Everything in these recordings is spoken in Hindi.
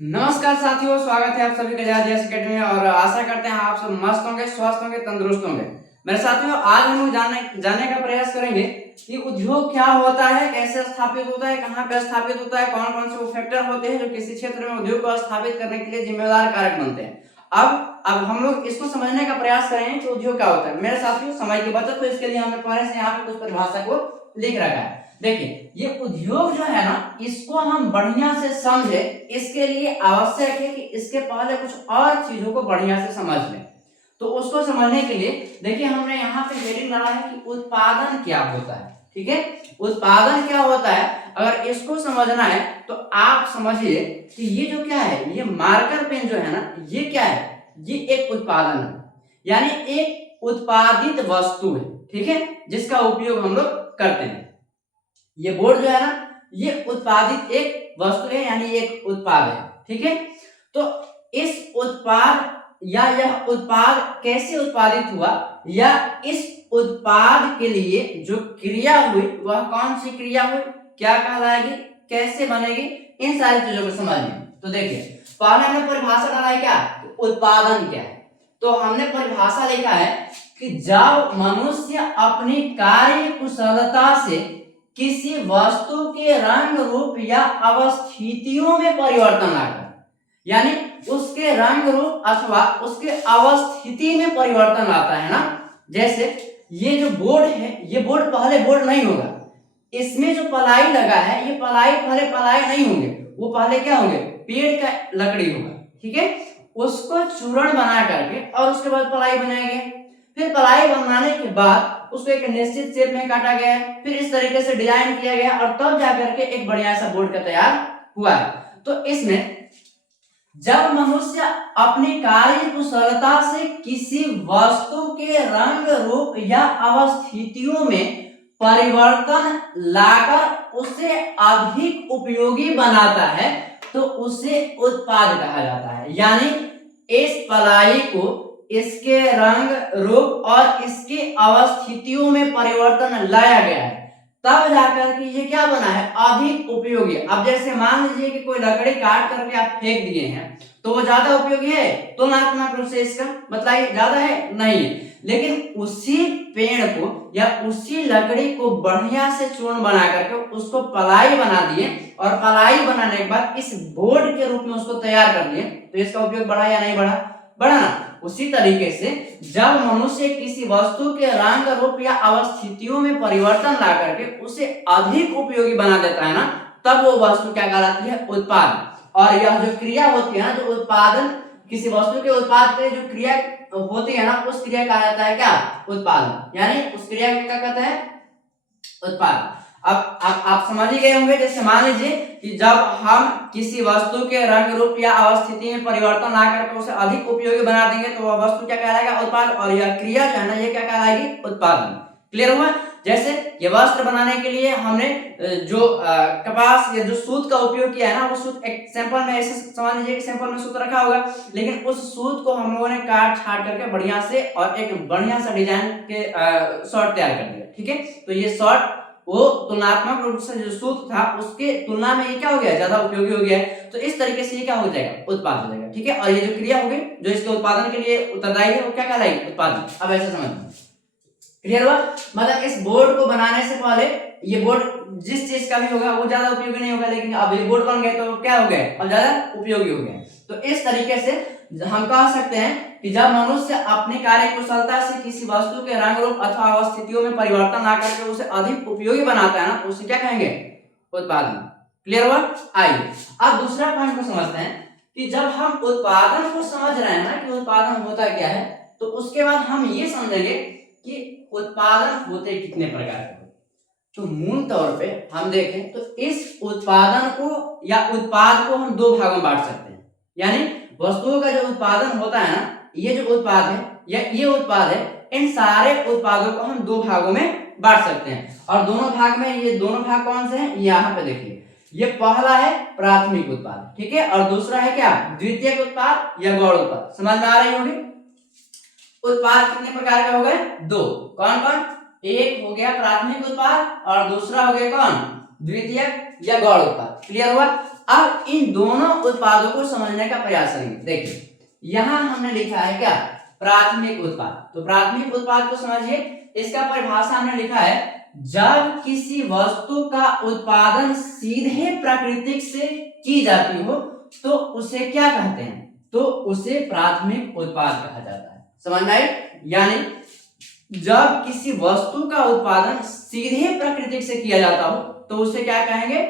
नमस्कार साथियों, स्वागत है आप सभी का जय अकेडमी में। और आशा करते हैं आप सब मस्त होंगे, स्वस्थ होंगे, तंदुरुस्त होंगे। मेरे साथियों, आज हम लोग जानने का प्रयास करेंगे कि उद्योग क्या होता है, कैसे स्थापित होता है, कहाँ पे स्थापित होता है, कौन कौन से वो फैक्टर होते हैं जो किसी क्षेत्र में उद्योग को स्थापित करने के लिए जिम्मेदार कारक बनते हैं। अब हम लोग इसको समझने का प्रयास करेंगे कि उद्योग क्या होता है। मेरे साथियों, समय की बचत, तो इसके लिए हमने पहले से यहाँ पे कुछ परिभाषा को लिख रखा है। देखिए, ये उद्योग जो है ना, इसको हम बढ़िया से समझे, इसके लिए आवश्यक है कि इसके पहले कुछ और चीजों को बढ़िया से समझ लें। तो उसको समझने के लिए देखिए, हमने यहाँ पे हेडिंग डाला है कि उत्पादन क्या होता है। ठीक है, उत्पादन क्या होता है, अगर इसको समझना है तो आप समझिए कि ये जो क्या है, ये मार्कर पेन जो है ना, ये क्या है, ये एक उत्पादन है, यानी एक उत्पादित वस्तु है। ठीक है, जिसका उपयोग हम लोग करते हैं। ये बोर्ड जो है ना, ये उत्पादित एक वस्तु है, यानी एक उत्पाद है। ठीक है, तो इस उत्पाद या यह उत्पाद कैसे उत्पादित हुआ, या इस उत्पाद के लिए जो क्रिया हुई वह कौन सी क्रिया हुई, क्या कहलाएगी, कैसे बनेगी, इन सारी चीजों को समझिए। तो देखिए, पहले हमने परिभाषा डाला है क्या, उत्पादन क्या है। तो हमने परिभाषा लिखा है कि जब मनुष्य अपनी कार्य कुशलता से किसी वस्तु के रंग, रूप या अवस्थितियों में परिवर्तन लाकर, यानी उसके रंग, रूप अथवा उसके अवस्थिति में परिवर्तन आता है ना। जैसे ये जो बोर्ड है, ये बोर्ड पहले बोर्ड नहीं होगा, इसमें जो पलाई लगा है, ये पलाई पहले पलाई नहीं होंगे, वो पहले क्या होंगे, पेड़ का लकड़ी होगा। ठीक है, उसको चूर्ण बना करके और उसके बाद पलाई बनाया गया। फिर पलाई बनाने के बाद उसको एक निश्चित शेप में काटा गया है, फिर इस तरीके से डिजाइन किया गया और तब जाकर के एक बढ़िया सा बोर्ड का तैयार हुआ है। तो इसमें जब मनुष्य अपनी कार्य कुशलता से किसी वस्तु के रंग, रूप या अवस्थितियों में परिवर्तन लाकर उसे अधिक उपयोगी बनाता है, तो उसे उत्पाद कहा जाता है। यानी इस पलाई को इसके रंग, रूप और इसकी अवस्थितियों में परिवर्तन लाया गया है, तब जाकर के ये क्या बना है, अधिक उपयोगी। अब जैसे मान लीजिए कि कोई लकड़ी काट करके आप फेंक दिए हैं, तो वो ज्यादा उपयोगी है, तुलनात्मक रूप से इसका मतलब ज्यादा है, नहीं है। लेकिन उसी पेड़ को या उसी लकड़ी को बढ़िया से चूर्ण बना करके उसको पलाई बना दिए, और पलाई बनाने के बाद इस बोर्ड के रूप में उसको तैयार कर दिए, तो इसका उपयोग बढ़ा या नहीं बढ़ा, बढ़ा ना। उसी तरीके से जब मनुष्य किसी वस्तु के रंग, रूप या अवस्थितियों में परिवर्तन ला करके उसे अधिक उपयोगी बना देता है ना, तब वो वस्तु क्या कहलाती है, उत्पाद। और यह जो क्रिया होती है ना, जो उत्पादन, किसी वस्तु के उत्पाद के जो क्रिया होती है ना, उस क्रिया कहा जाता है क्या, उत्पादन। यानी उस क्रिया को क्या कहते हैं, उत्पाद। अब आप समझ ही गए होंगे। जैसे मान लीजिए कि जब हम किसी वस्तु के रंग, रूप या अवस्थिति में परिवर्तन ला करके उसे अधिक उपयोगी बना देंगे, तो वह वस्तु क्या कहलाएगा, उत्पाद। और यह क्रिया जो है ना, ये क्या कहलाएगी, उत्पादन। क्लियर हुआ। जैसे ये वस्त्र बनाने के लिए हमने जो कपास या जो सूत का उपयोग किया है ना, वो सूत एक सैंपल में, ऐसे समझ लीजिए कि सैंपल में सूत रखा होगा, लेकिन उस सूत को हम लोगों ने काट छाट करके बढ़िया से और एक बढ़िया सा डिजाइन के शॉर्ट तैयार कर दिया। ठीक है, तो ये शॉर्ट वो तुलनात्मक रूप से जो सूत था उसके तुलना में ये क्या हो गया, ज्यादा उपयोगी हो गया है। तो इस तरीके से ये क्या हो जाएगा, उत्पाद हो जाएगा। ठीक है, और ये जो क्रिया होगी जो इसके उत्पादन के लिए उत्तरदायी है, वो क्या कहलाएगी, उत्पादन। अब ऐसे समझ, क्लियर हुआ। मतलब इस बोर्ड को बनाने से पहले ये बोर्ड जिस चीज का भी होगा वो ज्यादा उपयोगी नहीं होगा, लेकिन अब ये बोर्ड बन गए तो क्या हो गए, अब ज्यादा उपयोगी हो गए। तो इस तरीके से हम कह सकते हैं कि जब मनुष्य अपनी कार्य कुशलता से किसी वस्तु के रंग, रूप अथवा अवस्थितियों में परिवर्तन ला करके उसे अधिक उपयोगी बनाता है ना, तो उसे क्या कहेंगे, उत्पादन। क्लियर हुआ। आइए अब दूसरा पॉइंट को समझते हैं कि जब हम उत्पादन को समझ रहे हैं ना कि उत्पादन होता क्या है, तो उसके बाद हम ये समझेंगे कि उत्पादन होते कितने प्रकार के। तो मूल तौर पे हम देखें तो इस उत्पादन को या उत्पाद को हम दो भागों में बांट सकते हैं। यानी वस्तुओं का जो उत्पादन होता है ना, ये जो उत्पाद है या ये उत्पाद है, इन सारे उत्पादों को हम दो भागों में बांट सकते हैं। और दोनों भाग में, ये दोनों भाग कौन से हैं, यहाँ पे देखिए, ये पहला है प्राथमिक उत्पाद, ठीक है, और दूसरा है क्या, द्वितीयक उत्पाद या गौण उत्पाद। समझ में आ रही होगी। उत्पाद कितने प्रकार के हो गए, दो। कौन कौन, एक हो गया प्राथमिक उत्पाद और दूसरा हो गया कौन, द्वितीयक या गौण उत्पाद। क्लियर हुआ। अब इन दोनों उत्पादों को समझने का प्रयास करेंगे। देखिए यहां हमने लिखा है क्या, प्राथमिक उत्पाद। तो प्राथमिक उत्पाद को समझिए, इसका परिभाषा हमने लिखा है, जब किसी वस्तु का उत्पादन सीधे प्राकृतिक से की जाती हो तो उसे क्या कहते हैं, तो उसे प्राथमिक उत्पाद कहा जाता है। समझ में आई? यानी जब किसी वस्तु का उत्पादन सीधे प्राकृतिक से किया जाता हो तो उसे क्या कहेंगे,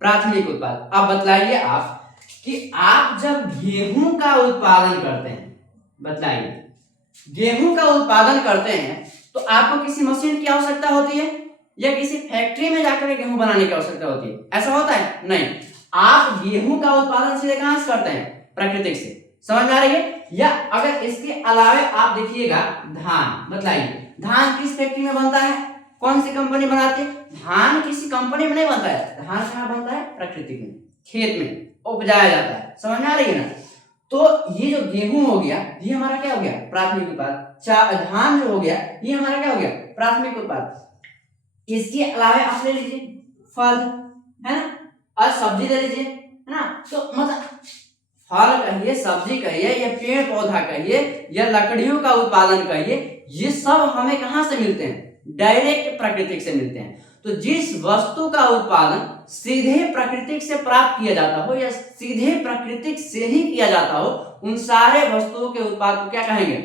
प्राथमिक उत्पाद। अब बतलाइए आप कि आप जब गेहूं का उत्पादन करते हैं, बतलाइए गेहूं का उत्पादन करते हैं तो आपको किसी मशीन की आवश्यकता होती है या किसी फैक्ट्री में जाकर गेहूं बनाने की आवश्यकता होती है? ऐसा होता है? नहीं। आप गेहूं का उत्पादन सीधे कहां से करते हैं, प्राकृतिक से। समझ में आ रही है? या अगर इसके अलावे आप देखिएगा धान, बतलाइए धान किस फैक्ट्री में बनता है, कौन सी कंपनी बनाती है? धान किसी कंपनी में नहीं बनता है, धान कहां बनता है, प्रकृति में, खेत में उपजाया जाता है। समझ में आ रही है ना? तो ये जो गेहूं हो गया ये हमारा क्या हो गया, प्राथमिक उत्पाद। धान जो हो गया ये हमारा क्या हो गया, प्राथमिक उत्पाद। इसके अलावा आप ले लीजिए फल, है ना, और सब्जी ले लीजिए, है ना। तो मतलब फल कहिए, सब्जी कहिए, या पेड़ पौधा कहिए, या लकड़ियों का उत्पादन कहिए, ये सब हमें कहां से मिलते हैं, डायरेक्ट प्राकृतिक से मिलते हैं। तो जिस वस्तु का उत्पादन सीधे प्राकृतिक से प्राप्त किया जाता हो या सीधे प्राकृतिक से ही किया जाता हो, उन सारे वस्तुओं के उत्पाद को क्या कहेंगे,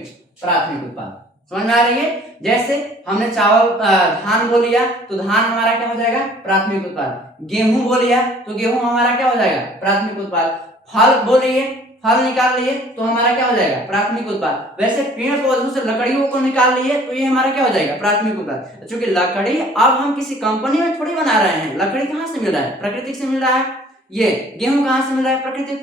प्राथमिक उत्पाद। समझ में आ रही है? जैसे हमने चावल धान बोल लिया तो धान हमारा क्या हो जाएगा, प्राथमिक उत्पाद। गेहूं बोल लिया तो गेहूं हमारा क्या हो जाएगा, प्राथमिक उत्पाद। फल बोलिए, फल निकाल लिए तो हमारा क्या हो जाएगा, प्राथमिक उत्पाद। वैसे पेड़ पौधों से लकड़ियों को निकाल लिए तो ये हमारा क्या हो जाएगा, प्राथमिक उत्पाद। क्योंकि लकड़ी अब हम किसी कंपनी में थोड़ी बना रहे हैं, लकड़ी कहां से मिल रहा है, प्रकृति से मिल रहा है। ये गेहूं कहां से मिल रहा है, प्रकृति।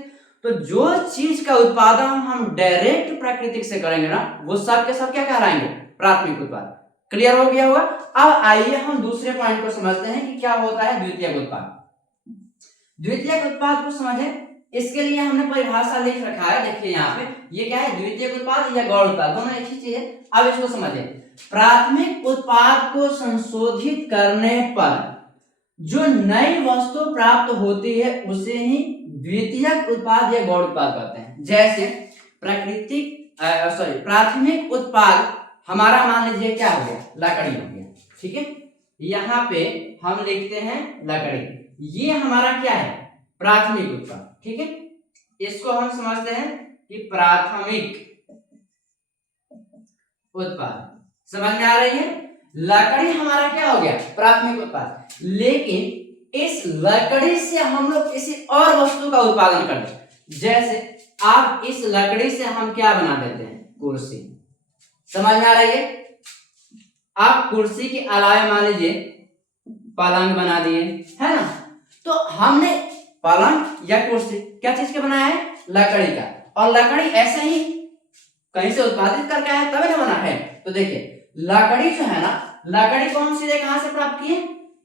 तो जो चीज का उत्पादन हम डायरेक्ट प्राकृतिक से करेंगे ना, वो सब के सब क्या कहलाएंगे, प्राथमिक उत्पाद। क्लियर हो गया होगा? अब आइए हम दूसरे पॉइंट को समझते हैं कि क्या होता है द्वितीयक उत्पाद। द्वितीयक उत्पाद को समझें, इसके लिए हमने परिभाषा लिख रखा है। देखिए यहाँ पे ये क्या है, द्वितीयक उत्पाद या गौण उत्पाद, दोनों एक ही चीज है। अब इसको समझें, प्राथमिक उत्पाद को संशोधित करने पर जो नई वस्तु प्राप्त होती है उसे ही द्वितीयक उत्पाद या गौण उत्पाद कहते हैं। जैसे प्राथमिक उत्पाद हमारा मान लीजिए क्या हो गया, लकड़ी हो गया, ठीक है। यहाँ पे हम लिखते हैं लकड़ी, ये हमारा क्या है, प्राथमिक उत्पाद, ठीक है। इसको हम समझते हैं कि प्राथमिक उत्पाद। समझ में आ रही है? लकड़ी हमारा क्या हो गया, प्राथमिक उत्पाद। लेकिन इस लकड़ी से हम लोग किसी और वस्तु का उत्पादन करते हैं। जैसे आप इस लकड़ी से हम क्या बना देते हैं, कुर्सी। समझ में आ रही है? आप कुर्सी के अलावा मान लीजिए पलंग बना दिए, है ना। तो हमने पलंग या कुर्सी क्या चीज के बनाया है, लकड़ी का। और लकड़ी ऐसे ही कहीं से उत्पादित करके आया तभी ना बना है। तो देखिए लकड़ी जो है ना, लकड़ी को हम सीधे कहां से प्राप्त किए,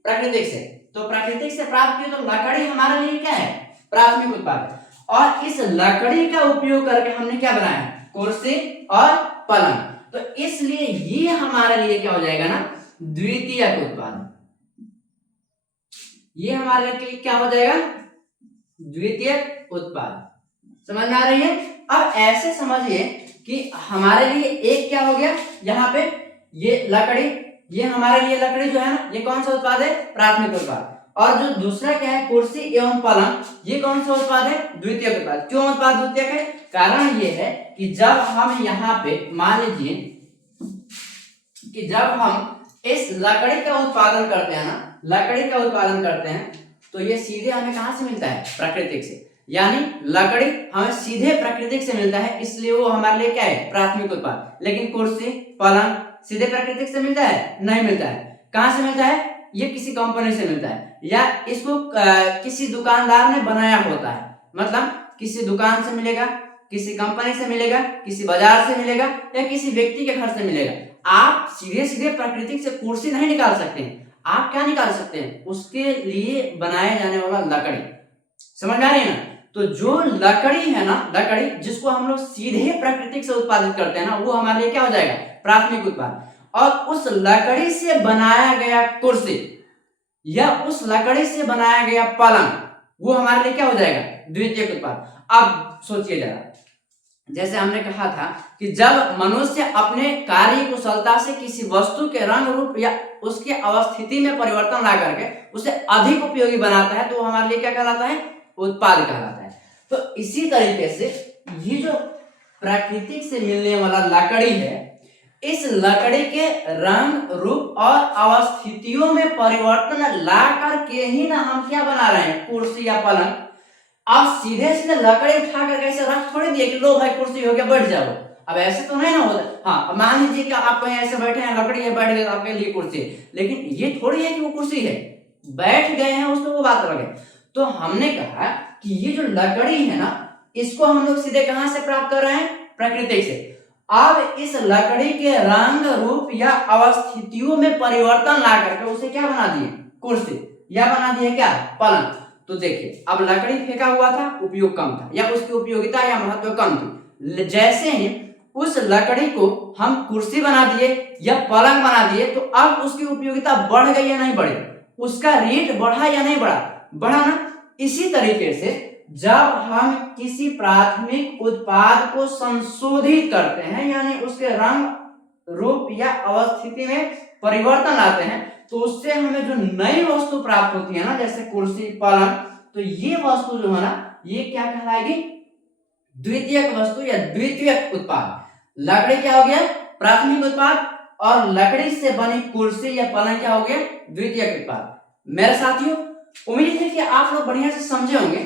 प्राकृतिक से। तो प्राकृतिक से प्राप्त किए तो लकड़ी हमारे लिए क्या है, प्राथमिक उत्पाद। और इस लकड़ी का उपयोग करके हमने क्या बनाया है, कुर्सी और पलंग। तो इसलिए ये हमारे लिए क्या हो जाएगा ना, द्वितीयक उत्पाद। ये हमारे लिए क्या हो जाएगा, द्वितीयक उत्पाद। समझ में आ रही है? अब ऐसे समझिए कि हमारे लिए एक क्या हो गया, यहाँ पे ये लकड़ी, ये हमारे लिए लकड़ी जो है ना, ये कौन सा उत्पाद है, प्राथमिक उत्पाद। और जो दूसरा क्या है, कुर्सी एवं पलंग, ये कौन सा उत्पाद है, द्वितीयक उत्पाद। क्यों उत्पाद द्वितीयक है? कारण ये है कि जब हम यहाँ पे मान लीजिए कि जब हम इस लकड़ी का उत्पादन करते हैं ना, लकड़ी का उत्पादन करते हैं तो ये सीधे हमें कहां से मिलता है, प्राकृतिक से। यानी लकड़ी हमें सीधे प्राकृतिक से मिलता है, इसलिए वो हमारे लिए क्या है, प्राथमिक उत्पाद। लेकिन कुर्सी पलंग सीधे प्राकृतिक से मिलता है, नहीं मिलता है। कहां से मिलता है, ये किसी कंपनी से मिलता है, या इसको किसी दुकानदार ने बनाया होता है। मतलब किसी दुकान से मिलेगा, किसी कंपनी से मिलेगा, किसी बाजार से मिलेगा, या किसी व्यक्ति के घर से मिलेगा। आप सीधे सीधे प्राकृतिक से कुर्सी नहीं निकाल सकते हैं। आप क्या निकाल सकते हैं, उसके लिए बनाए जाने वाला लकड़ी। समझ में आ रही है ना? तो जो लकड़ी है ना, लकड़ी जिसको हम लोग सीधे प्राकृतिक से उत्पादित करते हैं ना, वो हमारे लिए क्या हो जाएगा, प्राथमिक उत्पाद। और उस लकड़ी से बनाया गया कुर्सी या उस लकड़ी से बनाया गया पलंग, वो हमारे लिए क्या हो जाएगा, द्वितीयक उत्पाद। अब सोचिए जरा, जैसे हमने कहा था कि जब मनुष्य अपने कार्य कुशलता से किसी वस्तु के रंग रूप या उसके अवस्थिति में परिवर्तन ला करके उसे अधिक उपयोगी बनाता है तो वो हमारे लिए क्या कहलाता है, उत्पाद कहलाता है। तो इसी तरीके से ये जो प्राकृतिक से मिलने वाला लकड़ी है, इस लकड़ी के रंग रूप और अवस्थितियों में परिवर्तन ला करके ही ना हम क्या बना रहे हैं, कुर्सी या पलंग। आप सीधे सीधे लकड़ी उठा कर ऐसे रख थोड़ी दिए कि लो भाई कुर्सी हो गया बैठ जाओ, अब ऐसे तो नहीं ना होता। हाँ मान लीजिए कि आप कहीं ऐसे बैठे हैं, लकड़ी है बैठ गए आपके लिए कुर्सी, लेकिन ये थोड़ी है कि वो कुर्सी है, बैठ गए हैं उसमें, वो बात अलग है। तो हमने कहा कि ये जो लकड़ी है ना, इसको हम लोग सीधे कहां से प्राप्त कर रहे हैं, प्रकृति से। अब इस लकड़ी के रंग रूप या अवस्थितियों में परिवर्तन ला करके उसे क्या बना दिए, कुर्सी, या बना दिए क्या, पलंग। तो देखिए अब लकड़ी फेंका हुआ था, उपयोग कम था या उसकी उपयोगिता या महत्व कम थी, जैसे ही उस लकड़ी को हम कुर्सी बना दिए या पलंग बना दिए तो अब उसकी उपयोगिता बढ़ गई या नहीं बढ़ी, उसका रेट बढ़ा या नहीं बढ़ा, बढ़ा ना। इसी तरीके से जब हम किसी प्राथमिक उत्पाद को संशोधित करते हैं यानी उसके रंग रूप या अवस्थिति में परिवर्तन लाते हैं तो उससे हमें जो नई वस्तु प्राप्त होती है ना, जैसे कुर्सी पलंग, तो ये वस्तु जो है ना ये क्या कहलाएगी, द्वितीयक वस्तु या द्वितीयक उत्पाद। लकड़ी क्या हो गया, प्राथमिक उत्पाद, और लकड़ी से बनी कुर्सी या पलंग क्या हो गया, द्वितीयक उत्पाद। मेरे साथियों उम्मीद है कि आप लोग बढ़िया से समझे होंगे।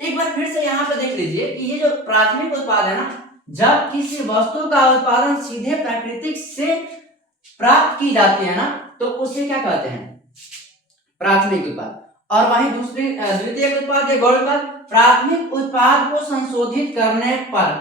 एक बार फिर से यहाँ पे देख लीजिए कि ये जो प्राथमिक उत्पाद है ना, जब किसी वस्तु का उत्पादन सीधे प्राकृतिक से प्राप्त की जाती है ना तो उसे क्या कहते हैं, प्राथमिक उत्पाद। और वहीं दूसरी द्वितीयक उत्पाद या गौण उत्पाद, प्राथमिक उत्पाद को संशोधित करने पर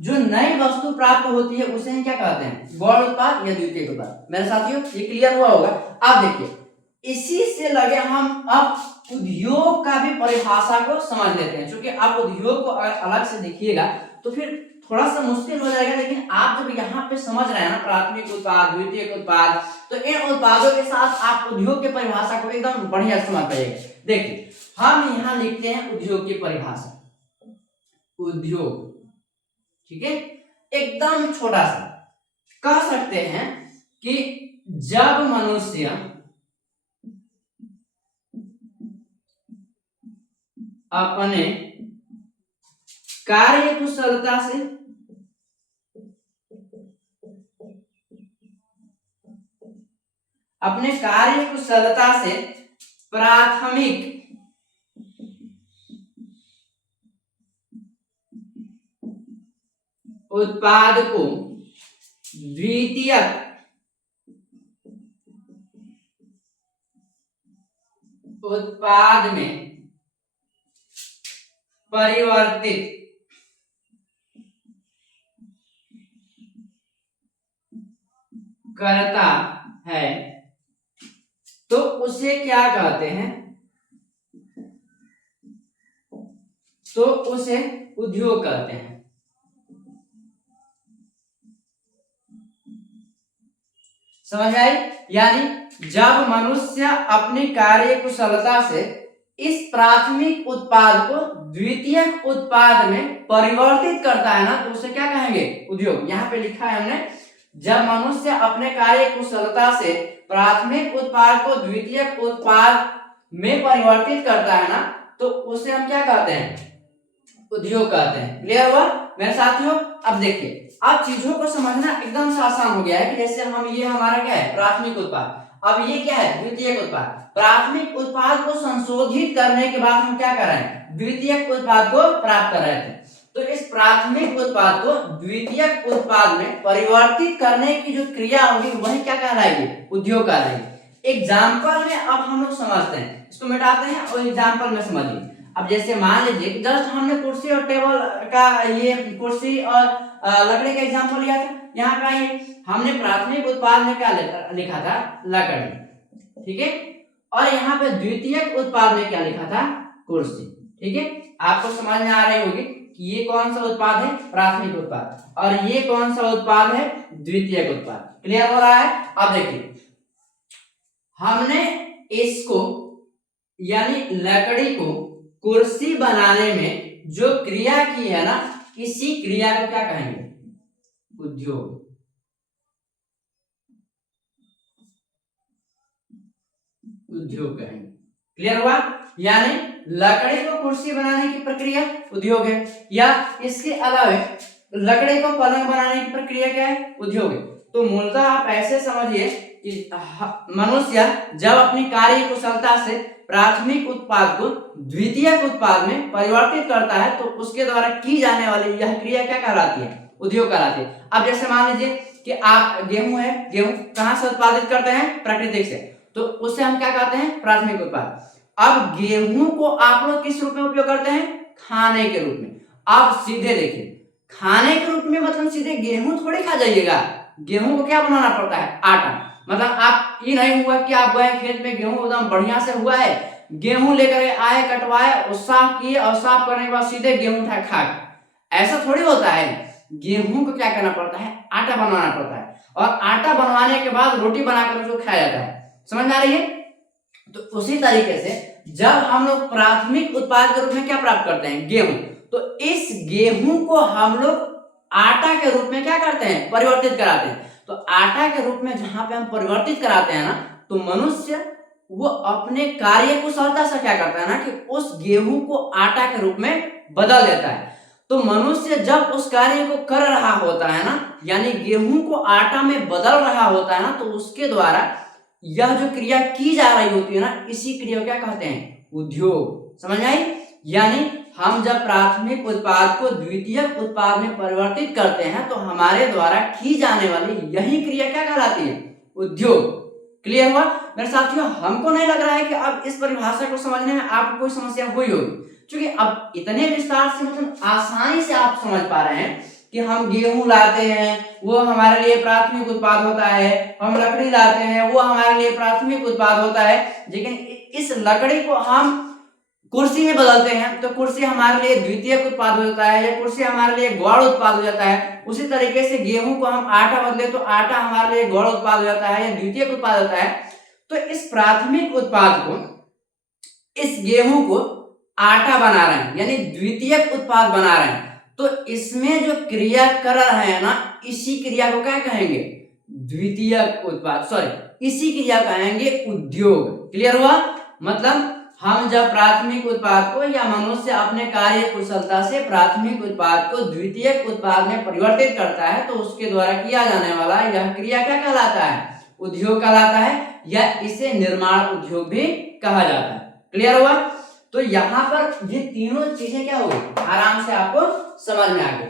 जो नई वस्तु प्राप्त होती है उसे हम क्या कहते हैं, गौण उत्पाद या द्वितीयक उत्पाद। मेरे साथियों ये क्लियर हुआ होगा। अब देखिए इसी से लगे हम अब उद्योग का भी परिभाषा को समझ लेते हैं, क्योंकि आप उद्योग को अगर अलग से देखिएगा तो फिर थोड़ा सा मुश्किल हो जाएगा, लेकिन आप जब यहाँ पे समझ रहे हैं ना प्राथमिक उत्पाद द्वितीयक उत्पाद, तो इन उत्पादों के साथ आप उद्योग की परिभाषा को एकदम बढ़िया समझ पाइएगा। देखिए हम यहाँ लिखते हैं उद्योग की परिभाषा, उद्योग, ठीक है, एकदम छोटा सा कह सकते हैं कि जब मनुष्य अपने कार्य कुशलता से प्राथमिक उत्पाद को द्वितीयक उत्पाद में परिवर्तित करता है तो उसे क्या कहते हैं, तो उसे उद्योग कहते हैं। समझ आई, यानी जब मनुष्य अपनी कार्य कुशलता से इस प्राथमिक उत्पाद को द्वितीयक उत्पाद में परिवर्तित करता है ना तो उसे क्या कहेंगे, उद्योग। यहाँ पे लिखा है हमने, जब मनुष्य अपने कार्य कुशलता से प्राथमिक उत्पाद को द्वितीयक उत्पाद में परिवर्तित करता है ना तो उसे हम क्या कहते हैं, उद्योग कहते हैं। क्लियर हुआ मेरे साथियों। अब देखिए अब चीजों को समझना एकदम से आसान हो गया है कि जैसे हम ये हमारा क्या है, प्राथमिक उत्पाद, अब ये क्या है, द्वितीयक उत्पाद। प्राथमिक उत्पाद को संशोधित करने के बाद हम क्या कर रहे हैं, द्वितीयक उत्पाद को प्राप्त कर रहे थे। तो इस प्राथमिक उत्पाद को द्वितीयक उत्पाद में परिवर्तित करने की जो क्रिया होगी वही क्या कहलाएगी, उद्योग कहलाएगी। एग्जाम्पल में अब हम लोग समझते हैं, इसको मिटाते हैं और एग्जाम्पल में समझिए। अब जैसे मान लीजिए जस्ट हमने कुर्सी और टेबल का, ये कुर्सी और लकड़ी का एग्जाम्पल लिया था। यहाँ पे आइए, हमने प्राथमिक उत्पाद में क्या लिखा था, लकड़ी, ठीक है, और यहाँ पे द्वितीयक उत्पाद में क्या लिखा था, कुर्सी, ठीक है। आपको समझ में आ रही होगी कि ये कौन सा उत्पाद है, प्राथमिक उत्पाद, और ये कौन सा उत्पाद है, द्वितीयक उत्पाद। क्लियर हो रहा है। अब देखिए हमने इसको यानी लकड़ी को कुर्सी बनाने में जो क्रिया की है ना, इसी क्रिया को क्या कहेंगे? उद्योग। उद्योग कहेंगे। क्लियर हुआ? यानी लकड़ी को कुर्सी बनाने की प्रक्रिया उद्योग है, या इसके अलावा लकड़ी को पलंग बनाने की प्रक्रिया क्या है? उद्योग है। तो मूलतः आप ऐसे समझिए कि मनुष्य जब अपनी कार्य कुशलता से प्राथमिक उत्पाद को द्वितीयक उत्पाद में परिवर्तित करता है तो उसके द्वारा की जाने वाली यह क्रिया क्या कहलाती है? उद्योग कहलाती है। अब जैसे मान लीजिए कि आप गेहूं है, गेहूं कहां से उत्पादित करते हैं? प्राकृतिक से, तो उससे हम क्या कहते हैं? प्राथमिक उत्पाद। अब गेहूं को आप लोग किस रूप में उपयोग करते हैं? खाने के रूप में। आप सीधे देखिए, खाने के रूप में मतलब सीधे गेहूं थोड़ी खा जाइएगा, गेहूं को क्या बनाना पड़ता है? आटा। मतलब आप ये नहीं हुआ कि आप गए खेत में, गेहूं एकदम बढ़िया से हुआ है, गेहूं लेकर आए, कटवाए और साफ किए, और साफ करने के बाद सीधे गेहूं उठाए खा गए। ऐसा थोड़ी होता है। गेहूं को क्या करना पड़ता है? आटा बनवाना पड़ता है, और आटा बनवाने के बाद रोटी बनाकर उसको खाया जाता है। समझ में आ रही है? तो उसी तरीके से जब हम लोग प्राथमिक उत्पाद के रूप में क्या प्राप्त करते हैं? गेहूं। तो इस गेहूं को हम लोग आटा के रूप में क्या करते हैं? परिवर्तित कराते हैं। तो आटा के रूप में जहां पे हम परिवर्तित कराते हैं ना, तो मनुष्य वो अपने कार्य कुशलता से क्या करता है ना, कि उस गेहूं को आटा के रूप में बदल देता है। तो मनुष्य जब उस कार्य को कर रहा होता है ना, यानी गेहूं को आटा में बदल रहा होता है ना, तो उसके द्वारा यह जो क्रिया की जा रही होती है ना, इसी क्रिया को क्या कहते हैं? उद्योग। समझ आई? यानी हम जब प्राथमिक उत्पाद को द्वितीयक उत्पाद में परिवर्तित करते हैं तो हमारे द्वारा की जाने वाली यही क्रिया क्या कहलाती है? उद्योग। क्लियर हुआ मेरे साथियों? हमको नहीं लग रहा है कि अब इस परिभाषा को समझने में आपको कोई समस्या हुई होगी, क्योंकि अब इतने विस्तार से मतलब आसानी से आप समझ पा रहे हैं कि हम गेहूं लाते हैं, वो हमारे लिए प्राथमिक उत्पाद होता है, हम लकड़ी लाते हैं, वो हमारे लिए प्राथमिक उत्पाद होता है, लेकिन इस लकड़ी को हम कुर्सी में बदलते हैं तो कुर्सी हमारे लिए द्वितीयक उत्पाद हो जाता है, या कुर्सी हमारे लिए गौण उत्पाद हो जाता है। उसी तरीके से गेहूं को हम आटा बदले तो आटा हमारे लिए गौण उत्पाद हो जाता है या द्वितीयक उत्पाद होता है। तो इस प्राथमिक उत्पाद को, इस गेहूं को आटा बना रहे हैं, यानी द्वितीयक उत्पाद बना रहे हैं, तो इसमें जो क्रिया कर रहे हैं ना, इसी क्रिया को क्या कहेंगे? द्वितीयक उत्पाद, सॉरी इसी क्रिया कहेंगे उद्योग। क्लियर हुआ? मतलब हम जब प्राथमिक उत्पाद को, या मनुष्य अपने कार्य कुशलता से प्राथमिक उत्पाद को द्वितीयक उत्पाद में परिवर्तित करता है तो उसके द्वारा किया जाने वाला यह क्रिया क्या कहलाता है? उद्योग कहलाता है, या इसे निर्माण उद्योग भी कहा जाता है। क्लियर हुआ? तो यहाँ पर ये तीनों चीजें क्या हो गई? आराम से आपको समझ में आ गई।